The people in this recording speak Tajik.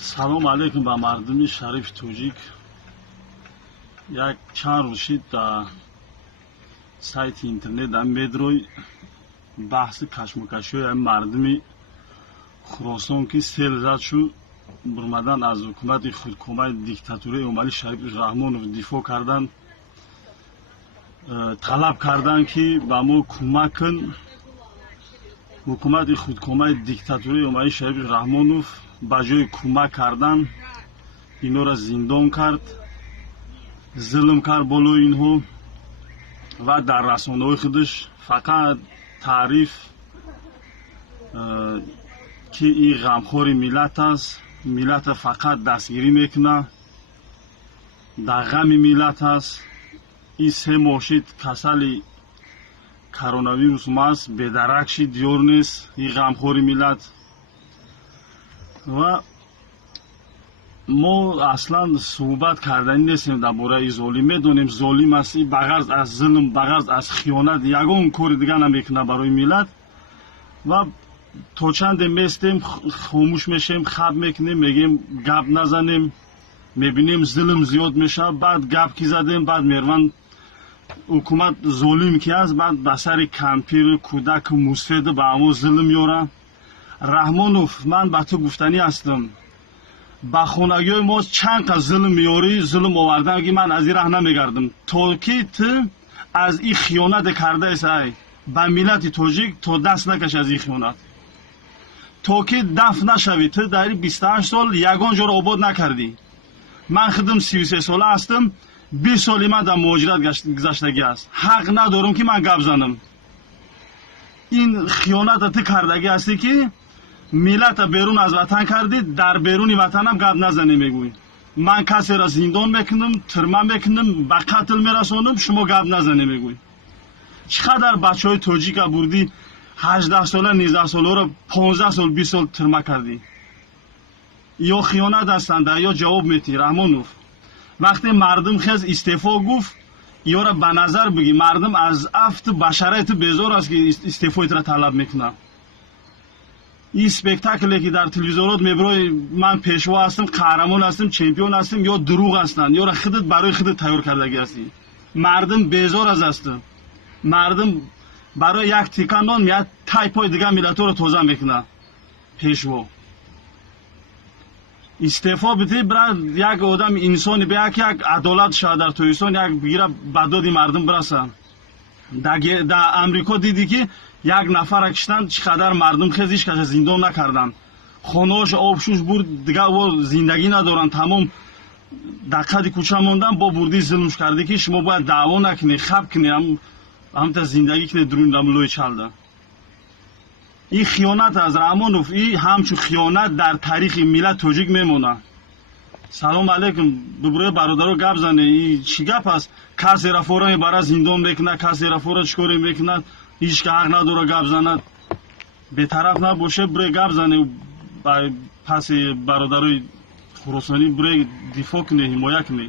салом алейкум ба мардуми шарифи тоҷик. Як чанд рӯз шид дар сайти интернет дар медрой баҳси кашмукашиҳои мардуми хӯросон ки сел зад шуд, бурмадан аз ҳукумати худкомаи диктатураи Эмомалӣ Шарифи Раҳмонов дифоъ кардан, талаб кардан ки ба мо кӯмак кун. ҳукумати худкомаи диктатураи Эмомалӣ Шарифи Раҳмонов ба ҷои кӯмак кардан инҳоро зиндон кард, зулм кард болои инҳо ва дар расонаҳои худаш фақат таъриф ки ин ғамхори миллат аст, миллата фақат дастгирӣ мекунад, дар ғами миллат аст. ин се моҳ шид касали коронавирус маст, бедарак шид, ёр нест ин ғамхори миллат. ва мо аслан суҳбат карданӣ нестем дар бораи золим. медонем золим аст, ин ба ғарз аз зулм, ба ғарз аз хиёнат ягон кори дигар намекунад барои миллат. ва то чанде местем, хомӯш мешем, хаб мекунем, мегем гап назанем, мебинем зулм зиёд мешавад, баъд гап ки задем, баъд мерванд ҳукумат золим ки аст, баъд ба сари кампиру кӯдаку мусфеду ба ҳамо зулм ёра. Раҳмонов, ман ба ту гуфтанӣ ҳастам, ба хонагиҳои мо чанд қадр зулм меёрӣ, зулм овардан ки ман аз ин раҳ намегардам, то ки ту аз ин хиёнате кардаеса ба миллати тоҷик, то даст накашӣ аз ин хиёнат, то ки дафн нашавӣ. Ту дар ин 28 сол ягон ҷоро обод накардӣ. ман худам 33 сола ҳастам, 20 соли ман дар муҳоҷират гузаштагӣ аст. ҳақ надорам ки ман гап занам. ин хиёната ту кардагӣ ҳастӣ ки миллата берун аз ватан кардӣ, дар беруни ватанам гап назанӣ мегӯӣ. ман касеро зиндон мекунам, турма мекунам, ба қатл мерасонам, шумо гап назанӣ мегӯӣ. чӣ қадар бачаҳои тоҷика бурдӣ 18 сола 19 соларо 15 сол 20 сол турма кардӣ? ё хиёнат ҳастанд, ё ҷавоб метиҳӣ. Раҳмонов, вақте мардум хез истеъфо гуфт, ёра ба назар бигӣ, мардум аз афту башарату безор аст ки истеъфоитро талаб мекунад. ин спектакле ки дар телевизорот мебирои ман пешво ҳастам, қаҳрамон ҳастам, чемпион ҳастам, ё дурӯғ ҳастанд, ёра худат барои худат тайёр кардагӣ ҳастӣ. мардум безор аз аст. мардум барои як тикка нон меяд тай пои дигар миллатҳоро тоза мекунад. пешво истеъфо бидӣ, бирад як одам инсони беяк, як адолат шавад дар тоистон, як бигира ба доди мардум бираса. дар амрико дидӣ ки як нафара киштанд, чӣ қадар мардум хез ҳеҷ каша зиндон накарданд. хонаҳош обшуш бурд, дигар зиндагӣ надоранд, тамом дар қади кӯча мондан, бо бурдӣ зулмш кардӣ ки шумо бояд даъво накунӣ, хаб кунӣ, ҳамта зиндагӣ кунӣ дуруни рамлои чалда. ин хиёнат аст. Раҳмонов, ин ҳамчун хиёнат дар таърихи миллат тоҷик мемонад. салом алейкум, бибурӯи бародаро гап зане. ин чӣ гап аст? касеро фора мебарад, зиндон мекунад, касеро фора чӣ коре мекунад, ҳеҷ ка ҳақ надорад гап занад. бетараф набоше, бурӯй гап зане, паси бародарои хӯросонӣ бурӯй дифоъ кунӣ, ҳимоя кунӣ.